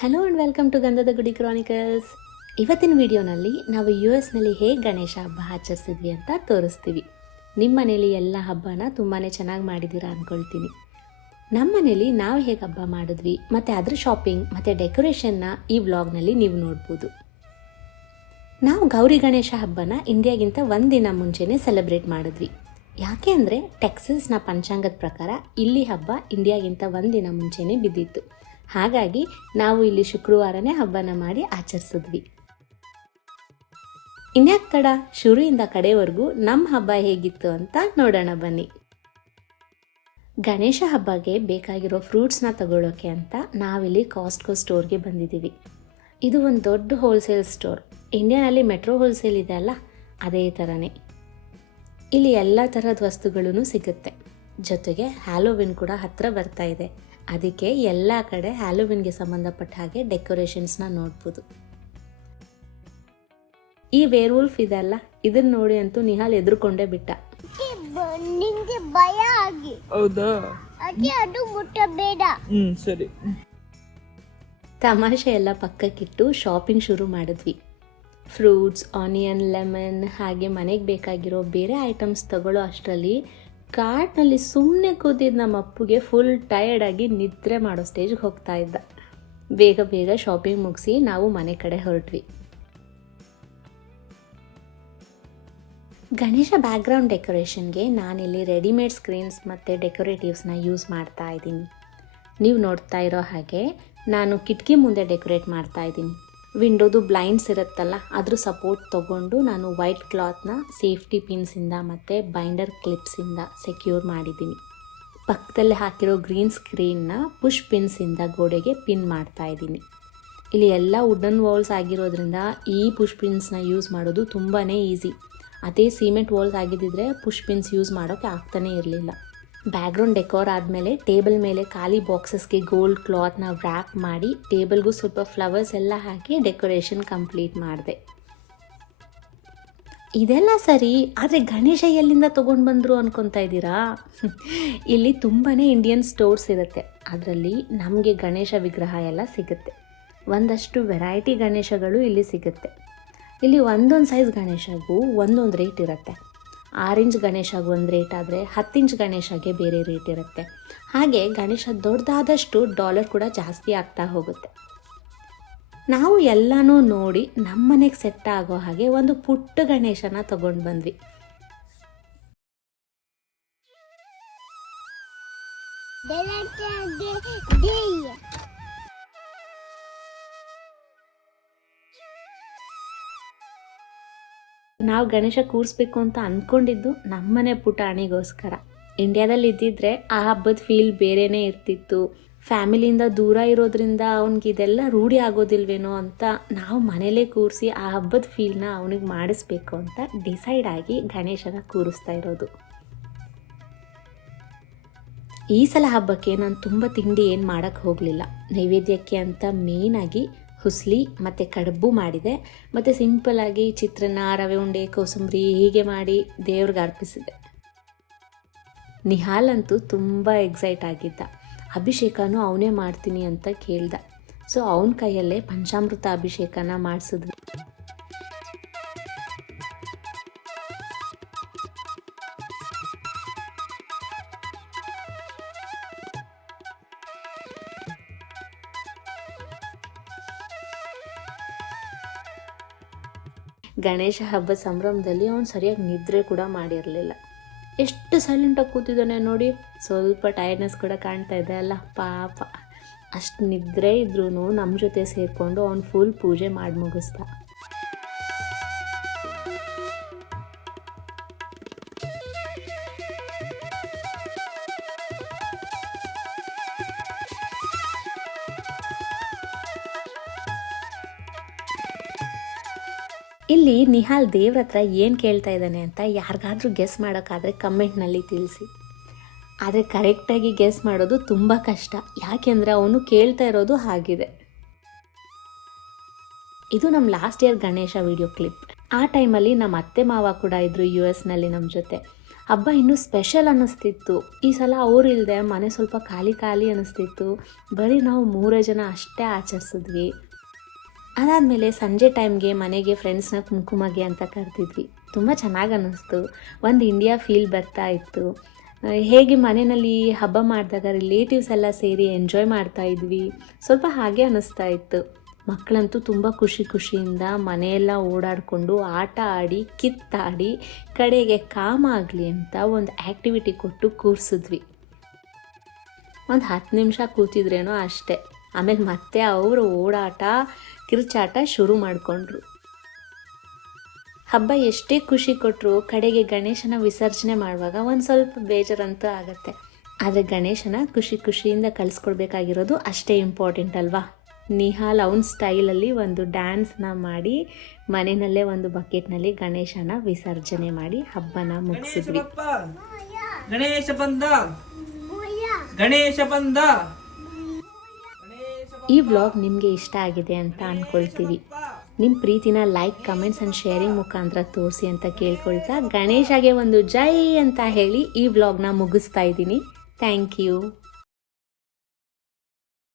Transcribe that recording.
Hello and welcome to ಗಂಧದ ಗುಡಿ Chronicles. ಇವತ್ತಿನ ವಿಡಿಯೋನಲ್ಲಿ ನಾವು US ಹೇಗೆ ಗಣೇಶ ಹಬ್ಬ ಆಚರಿಸಿದ್ವಿ ಅಂತ ತೋರಿಸ್ತೀವಿ. ನಿಮ್ಮ ಮನೇಲಿ ಎಲ್ಲ ಹಬ್ಬನ ತುಂಬಾ ಚೆನ್ನಾಗಿ ಮಾಡಿದ್ದೀರಾ ಅಂದ್ಕೊಳ್ತೀನಿ. ನಮ್ಮ ಮನೇಲಿ ನಾವು ಹೇಗೆ ಹಬ್ಬ ಮಾಡಿದ್ವಿ ಮತ್ತು ಅದ್ರ ಶಾಪಿಂಗ್ ಮತ್ತು ಡೆಕೋರೇಷನ್ನ ಈ ವ್ಲಾಗ್ನಲ್ಲಿ ನೀವು ನೋಡ್ಬೋದು. ನಾವು ಗೌರಿ ಗಣೇಶ ಹಬ್ಬನ ಇಂಡಿಯಾಗಿಂತ ಒಂದಿನ ಮುಂಚೆನೇ ಸೆಲೆಬ್ರೇಟ್ ಮಾಡಿದ್ವಿ. ಯಾಕೆ ಅಂದರೆ ಟೆಕ್ಸಸ್ನ ಪಂಚಾಂಗದ ಪ್ರಕಾರ ಇಲ್ಲಿ ಹಬ್ಬ ಇಂಡಿಯಾಗಿಂತ ಒಂದಿನ ಮುಂಚೆನೇ ಬಿದ್ದಿತ್ತು. ಹಾಗಾಗಿ ನಾವು ಇಲ್ಲಿ ಶುಕ್ರವಾರನೇ ಹಬ್ಬನ ಮಾಡಿ ಆಚರಿಸಿದ್ವಿ. ಇನ್ಯಾಕೆ ತಡ, ಶುರುವಿಂದ ಕಡೆವರೆಗೂ ನಮ್ಮ ಹಬ್ಬ ಹೇಗಿತ್ತು ಅಂತ ನೋಡೋಣ ಬನ್ನಿ. ಗಣೇಶ ಹಬ್ಬಗೆ ಬೇಕಾಗಿರೋ ಫ್ರೂಟ್ಸ್ನ ತಗೊಳ್ಳೋಕೆ ಅಂತ ನಾವಿಲ್ಲಿ ಕಾಸ್ಟ್ಕೋ ಸ್ಟೋರ್ಗೆ ಬಂದಿದ್ದೀವಿ. ಇದು ಒಂದು ದೊಡ್ಡ ಹೋಲ್ಸೇಲ್ ಸ್ಟೋರ್. ಇಂಡಿಯಾನಲ್ಲಿ ಮೆಟ್ರೋ ಹೋಲ್ಸೇಲ್ ಇದೆ ಅಲ್ಲ, ಅದೇ ಥರನೇ ಇಲ್ಲಿ ಎಲ್ಲ ಥರದ ವಸ್ತುಗಳೂ ಸಿಗುತ್ತೆ. ಜೊತೆಗೆ ಹ್ಯಾಲೋವಿನ್ ಕೂಡ ಹತ್ತಿರ ಬರ್ತಾ ಇದೆ. ಅದಕ್ಕೆ ಎಲ್ಲ ಕಡೆ ಹ್ಯಾಲೋವಿನ್ಗೆ ಸಂಬಂಧಪಟ್ಟ ಹಾಗೆ ಡೆಕೋರೇಷನ್ಸ್ನ ನೋಡ್ಬೋದು. ಈ ವೇರ್ವುಲ್ಫ್ ಇದೆಲ್ಲ, ಇದನ್ನ ನೋಡಿ ಅಂತೂ ನಿಹಾಲ್ ಎದುರುಕೊಂಡೇ ಬಿಟ್ಟ. ನಿಂಗೆ ಭಯ ಆಗಿ ಹೌದಾ? ಅದು ಮುಟ್ಟಬೇಡ. ಸರಿ. ತಮಾಷೆ ಎಲ್ಲ ಪಕ್ಕಕ್ಕಿಟ್ಟು ಶಾಪಿಂಗ್ ಶುರು ಮಾಡಿದ್ವಿ. ಫ್ರೂಟ್ಸ್, ಆನಿಯನ್, ಲೆಮನ್ ಹಾಗೆ ಮನೆಗೆ ಬೇಕಾಗಿರೋ ಬೇರೆ ಐಟಮ್ಸ್ ತಗೊಳ್ಳೋ ಅಷ್ಟರಲ್ಲಿ ಕಾರ್ಟ್ನಲ್ಲಿ ಸುಮ್ಮನೆ ಕೂತಿದ್ದು ನಮ್ಮ ಅಪ್ಪುಗೆ ಫುಲ್ ಟಯರ್ಡಾಗಿ ನಿದ್ರೆ ಮಾಡೋ ಸ್ಟೇಜ್ಗೆ ಹೋಗ್ತಾ ಇದ್ದ. ಬೇಗ ಬೇಗ ಶಾಪಿಂಗ್ ಮುಗಿಸಿ ನಾವು ಮನೆ ಕಡೆ ಹೊರಟ್ವಿ. ಗಣೇಶ ಬ್ಯಾಕ್ಗ್ರೌಂಡ್ ಡೆಕೋರೇಷನ್ಗೆ ನಾನಿಲ್ಲಿ ರೆಡಿಮೇಡ್ ಸ್ಕ್ರೀನ್ಸ್ ಮತ್ತು ಡೆಕೋರೇಟಿವ್ಸ್ನ ಯೂಸ್ ಮಾಡ್ತಾ ಇದ್ದೀನಿ. ನೀವು ನೋಡ್ತಾ ಇರೋ ಹಾಗೆ ನಾನು ಕಿಟಕಿ ಮುಂದೆ ಡೆಕೋರೇಟ್ ಮಾಡ್ತಾ ಇದ್ದೀನಿ. ವಿಂಡೋದು ಬ್ಲೈಂಡ್ಸ್ ಇರುತ್ತಲ್ಲ, ಅದ್ರ ಸಪೋರ್ಟ್ ತೊಗೊಂಡು ನಾನು ವೈಟ್ ಕ್ಲಾತ್ನ ಸೇಫ್ಟಿ ಪಿನ್ಸಿಂದ ಮತ್ತು ಬೈಂಡರ್ ಕ್ಲಿಪ್ಸಿಂದ ಸೆಕ್ಯೂರ್ ಮಾಡಿದ್ದೀನಿ. ಪಕ್ಕದಲ್ಲಿ ಹಾಕಿರೋ ಗ್ರೀನ್ ಸ್ಕ್ರೀನ್ನ ಪುಷ್ ಪಿನ್ಸಿಂದ ಗೋಡೆಗೆ ಪಿನ್ ಮಾಡ್ತಾ ಇದ್ದೀನಿ. ಇಲ್ಲಿ ಎಲ್ಲ ವುಡನ್ ವಾಲ್ಸ್ ಆಗಿರೋದ್ರಿಂದ ಈ ಪುಷ್ ಪಿನ್ಸ್ನ ಯೂಸ್ ಮಾಡೋದು ತುಂಬಾ ಈಸಿ. ಅದೇ ಸಿಮೆಂಟ್ ವಾಲ್ಸ್ ಆಗಿದ್ದಿದ್ರೆ ಪುಷ್ ಪಿನ್ಸ್ ಯೂಸ್ ಮಾಡೋಕ್ಕೆ ಆಗ್ತಾನೇ ಇರಲಿಲ್ಲ. ಬ್ಯಾಕ್ಗ್ರೌಂಡ್ ಡೆಕೋರ್ ಆದಮೇಲೆ ಟೇಬಲ್ ಮೇಲೆ ಖಾಲಿ ಬಾಕ್ಸಸ್ಗೆ ಗೋಲ್ಡ್ ಕ್ಲಾತ್ನ ವ್ರ್ಯಾಪ್ ಮಾಡಿ ಟೇಬಲ್ಗೂ ಸ್ವಲ್ಪ ಫ್ಲವರ್ಸ್ ಎಲ್ಲ ಹಾಕಿ ಡೆಕೋರೇಷನ್ ಕಂಪ್ಲೀಟ್ ಮಾಡಿದೆ. ಇದೆಲ್ಲ ಸರಿ, ಆದರೆ ಗಣೇಶ ಎಲ್ಲಿಂದ ತೊಗೊಂಡು ಬಂದರು ಅನ್ಕೊತಾ ಇದ್ದೀರಾ? ಇಲ್ಲಿ ತುಂಬಾ ಇಂಡಿಯನ್ ಸ್ಟೋರ್ಸ್ ಇರುತ್ತೆ. ಅದರಲ್ಲಿ ನಮಗೆ ಗಣೇಶ ವಿಗ್ರಹ ಎಲ್ಲ ಸಿಗುತ್ತೆ. ಒಂದಷ್ಟು ವೆರೈಟಿ ಗಣೇಶಗಳು ಇಲ್ಲಿ ಸಿಗುತ್ತೆ. ಇಲ್ಲಿ ಒಂದೊಂದು ಸೈಜ್ ಗಣೇಶಗೂ ಒಂದೊಂದು ರೇಟ್ ಇರುತ್ತೆ. 6 ಇಂಚ್ ಗಣೇಶಗೆ ಒಂದು ರೇಟ್ ಆದರೆ 10 ಇಂಚ್ ಗಣೇಶಗೆ ಬೇರೆ ರೇಟ್ ಇರುತ್ತೆ. ಹಾಗೆ ಗಣೇಶ ದೊಡ್ಡದಾದಷ್ಟು ಡಾಲರ್ ಕೂಡ ಜಾಸ್ತಿ ಆಗ್ತಾ ಹೋಗುತ್ತೆ. ನಾವು ಎಲ್ಲನೂ ನೋಡಿ ನಮ್ಮನೆಗೆ ಸೆಟ್ ಆಗೋ ಹಾಗೆ ಒಂದು ಪುಟ್ಟ ಗಣೇಶನ ತಗೊಂಡು ಬಂದ್ವಿ. ನಾವು ಗಣೇಶ ಕೂರಿಸ್ಬೇಕು ಅಂತ ಅಂದ್ಕೊಂಡಿದ್ದು ನಮ್ಮನೆ ಪುಟಾಣಿಗೋಸ್ಕರ. ಇಂಡಿಯಾದಲ್ಲಿ ಇದ್ದಿದ್ರೆ ಆ ಹಬ್ಬದ ಫೀಲ್ ಬೇರೆನೇ ಇರ್ತಿತ್ತು. ಫ್ಯಾಮಿಲಿಯಿಂದ ದೂರ ಇರೋದ್ರಿಂದ ಅವ್ನಿಗೆ ಇದೆಲ್ಲ ರೂಢಿ ಆಗೋದಿಲ್ವೇನೋ ಅಂತ ನಾವು ಮನೇಲೇ ಕೂರಿಸಿ ಆ ಹಬ್ಬದ ಫೀಲ್ನ ಅವನಿಗೆ ಮಾಡಿಸ್ಬೇಕು ಅಂತ ಡಿಸೈಡ್ ಆಗಿ ಗಣೇಶನ ಕೂರಿಸ್ತಾ ಇರೋದು. ಈ ಸಲ ಹಬ್ಬಕ್ಕೆ ನಾನು ತುಂಬ ತಿಂಡಿ ಏನು ಮಾಡೋಕ್ಕೆ ಹೋಗಲಿಲ್ಲ. ನೈವೇದ್ಯಕ್ಕೆ ಅಂತ ಮೇಯ್ನಾಗಿ ಹುಸ್ಲಿ ಮತ್ತು ಕಡುಬು ಮಾಡಿದೆ. ಮತ್ತು ಸಿಂಪಲ್ಲಾಗಿ ಚಿತ್ರಾನ್ನ, ರವೆ ಉಂಡೆ, ಕೋಸಂಬರಿ ಹೀಗೆ ಮಾಡಿ ದೇವ್ರಿಗೆ ಅರ್ಪಿಸಿದೆ. ನಿಹಾಲ್ ಅಂತೂ ತುಂಬ ಎಕ್ಸೈಟ್ ಆಗಿದ್ದ. ಅಭಿಷೇಕನೂ ಅವನೇ ಮಾಡ್ತೀನಿ ಅಂತ ಕೇಳ್ದ. ಸೊ ಅವನ ಕೈಯಲ್ಲೇ ಪಂಚಾಮೃತ ಅಭಿಷೇಕನ ಮಾಡಿಸಿದ್ವಿ. ಗಣೇಶ ಹಬ್ಬದ ಸಂಭ್ರಮದಲ್ಲಿ ಅವನು ಸರಿಯಾಗಿ ನಿದ್ರೆ ಕೂಡ ಮಾಡಿರಲಿಲ್ಲ. ಎಷ್ಟು ಸೈಲೆಂಟಾಗಿ ಕೂತಿದ್ದಾನೆ ನೋಡಿ. ಸ್ವಲ್ಪ ಟೈರ್ಡ್ನೆಸ್ ಕೂಡ ಕಾಣ್ತಾ ಇದೆ ಅಲ್ಲ, ಪಾಪ. ಅಷ್ಟು ನಿದ್ರೆ ಇದ್ರೂ ನಮ್ಮ ಜೊತೆ ಸೇರಿಕೊಂಡು ಅವನು ಫುಲ್ ಪೂಜೆ ಮಾಡಿ ಮುಗಿಸ್ದ. ಇಲ್ಲಿ ನಿಹಾಲ್ ದೇವ್ರ ಹತ್ರ ಏನು ಕೇಳ್ತಾ ಇದ್ದಾನೆ ಅಂತ ಯಾರಿಗಾದ್ರೂ ಗೆಸ್ ಮಾಡೋಕ್ಕಾದರೆ ಕಮೆಂಟ್ನಲ್ಲಿ ತಿಳಿಸಿ. ಆದರೆ ಕರೆಕ್ಟಾಗಿ ಗೆಸ್ ಮಾಡೋದು ತುಂಬ ಕಷ್ಟ, ಯಾಕೆಂದರೆ ಅವನು ಕೇಳ್ತಾ ಇರೋದು ಹಾಗಿದೆ. ಇದು ನಮ್ಮ last year Ganesha video clip. ಆ ಟೈಮಲ್ಲಿ ನಮ್ಮ ಅತ್ತೆ ಮಾವ ಕೂಡ ಇದ್ದರು US ನಮ್ಮ ಜೊತೆ. ಹಬ್ಬ ಇನ್ನೂ ಸ್ಪೆಷಲ್ ಅನ್ನಿಸ್ತಿತ್ತು. ಈ ಸಲ ಅವ್ರು ಇಲ್ಲದೆ ಮನೆ ಸ್ವಲ್ಪ ಖಾಲಿ ಖಾಲಿ ಅನ್ನಿಸ್ತಿತ್ತು. ಬರೀ ನಾವು 3 ಜನ ಅಷ್ಟೇ ಆಚರಿಸಿದ್ವಿ. ಅದಾದಮೇಲೆ ಸಂಜೆ ಟೈಮ್ಗೆ ಮನೆಗೆ ಫ್ರೆಂಡ್ಸ್ನ ಕುಂಕುಮಗೆ ಅಂತ ಕರೆದಿದ್ವಿ. ತುಂಬ ಚೆನ್ನಾಗಿ ಅನ್ನಿಸ್ತು. ಒಂದು ಇಂಡಿಯಾ ಫೀಲ್ ಬರ್ತಾ ಇತ್ತು. ಹೇಗೆ ಮನೆಯಲ್ಲಿ ಹಬ್ಬ ಮಾಡಿದಾಗ ರಿಲೇಟಿವ್ಸ್ ಎಲ್ಲ ಸೇರಿ ಎಂಜಾಯ್ ಮಾಡ್ತಾ ಇದ್ವಿ, ಸ್ವಲ್ಪ ಹಾಗೆ ಅನ್ನಿಸ್ತಾ ಇತ್ತು. ಮಕ್ಕಳಂತೂ ತುಂಬ ಖುಷಿಯಿಂದ ಮನೆಯೆಲ್ಲ ಓಡಾಡಿಕೊಂಡು ಆಟ ಆಡಿ ಕಿತ್ತಾಡಿ ಕಡೆಗೆ ಕಾಮ ಆಗಲಿ ಅಂತ ಒಂದು ಆ್ಯಕ್ಟಿವಿಟಿ ಕೊಟ್ಟು ಕೂರಿಸಿದ್ವಿ. ಒಂದು 10 ನಿಮಿಷ ಕೂತಿದ್ರೇನೋ ಅಷ್ಟೇ. ಆಮೇಲೆ ಮತ್ತೆ ಅವರು ಓಡಾಟ ಕಿರುಚಾಟ ಶುರು ಮಾಡಿಕೊಂಡ್ರು. ಹಬ್ಬ ಎಷ್ಟೇ ಖುಷಿ ಕೊಟ್ಟರು ಕಡೆಗೆ ಗಣೇಶನ ವಿಸರ್ಜನೆ ಮಾಡುವಾಗ ಒಂದು ಸ್ವಲ್ಪ ಬೇಜಾರಂತೂ ಆಗುತ್ತೆ. ಆದರೆ ಗಣೇಶನ ಖುಷಿಯಿಂದ ಕಳಿಸ್ಕೊಡ್ಬೇಕಾಗಿರೋದು ಅಷ್ಟೇ ಇಂಪಾರ್ಟೆಂಟ್ ಅಲ್ವಾ. ನಿಹಾಲ್ ಅವನ ಸ್ಟೈಲಲ್ಲಿ ಒಂದು ಡ್ಯಾನ್ಸ್ನ ಮಾಡಿ ಮನೆಯಲ್ಲೇ ಒಂದು ಬಕೆಟ್ನಲ್ಲಿ ಗಣೇಶನ ವಿಸರ್ಜನೆ ಮಾಡಿ ಹಬ್ಬನ ಮುಗಿಸಿದ್ವಿ. ಗಣೇಶ ಬಂದ, ಗಣೇಶ ಬಂದ. ಈ ವ್ಲಾಗ್ ನಿಮಗೆ ಇಷ್ಟ ಆಗಿದೆ ಅಂತ ಅಂದ್ಕೊಳ್ತೀವಿ. ನಿಮ್ಮ ಪ್ರೀತಿನ ಲೈಕ್, ಕಮೆಂಟ್ಸ್ ಆ್ಯಂಡ್ ಶೇರಿಂಗ್ ಮುಖಾಂತರ ತೋರಿಸಿ ಅಂತ ಕೇಳ್ಕೊಳ್ತಾ ಗಣೇಶಗೆ ಒಂದು ಜೈ ಅಂತ ಹೇಳಿ ಈ ವ್ಲಾಗ್ನ ಮುಗಿಸ್ತಾ ಇದ್ದೀನಿ. Thank you.